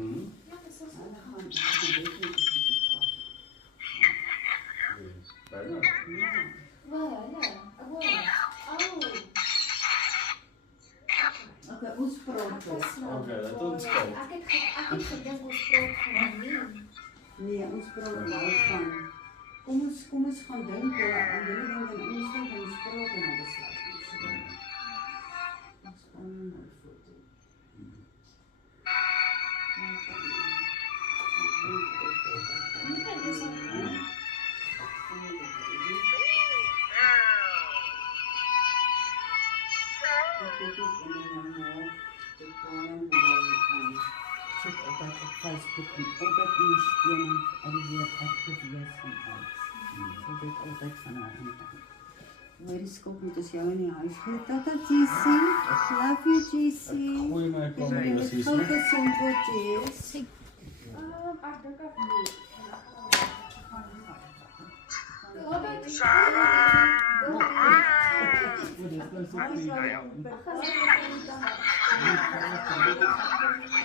Ja, dat is zo. En dan gaan we een beetje Bijna. Oké, oorspronkelijk. Oké, dat ons kant. Ek het gedink ons praat van nie. Nee, oorspronkelijk van. Kom ons gaan dink aan jullie denken aan ons dink aan oorspronkelijk en dan besluit ons. Ons gaan nou foto. Nee, dis al. Zit altijd op Facebook en altijd ondersteuning en weer activeert van alles. Zo dit altijd vanavond. Waar is kop met ons jou in die huis? Goed, tata GC. Love you GC. Gooi my Gou kombuis hier. gesond word Jess. Ek dink ek nie.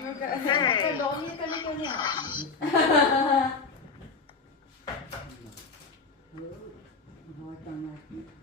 Daarmee kan ek jou nie help. Waar kan ek